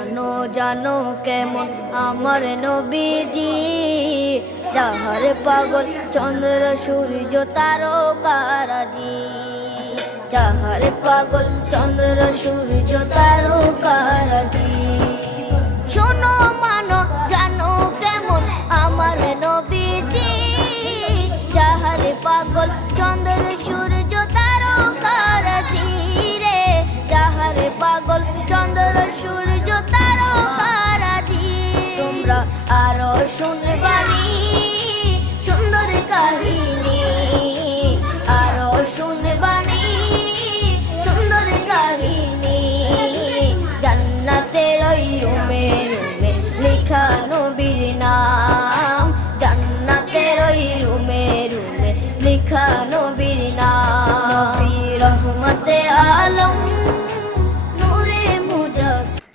জানো জানো কেমন আমার নবীজি, যাহার পাগল চন্দ্র সূর্য তারকারাজি, যাহার পাগল চন্দ্র সূর্য তারকারাজি। শোনো মানো জানো কেমন আমার নবীজি, যাহার পাগল চন্দ্র সূর্য তারকারাজি রে, যাহার পাগল চন্দ্র সূর্য তারকারাজি। তোমরা আরো শুনবানি সুন্দর কাহিনী, আরো শুনবানি সুন্দর কাহিনী। জান্নাতের ওই রুমে রুমে লেখা নবীর নাম, জান্নাতের ওই রুমে রুমে লেখা নবীর নাম। নবী রহমতে আলম নূরে মুজাসসাম।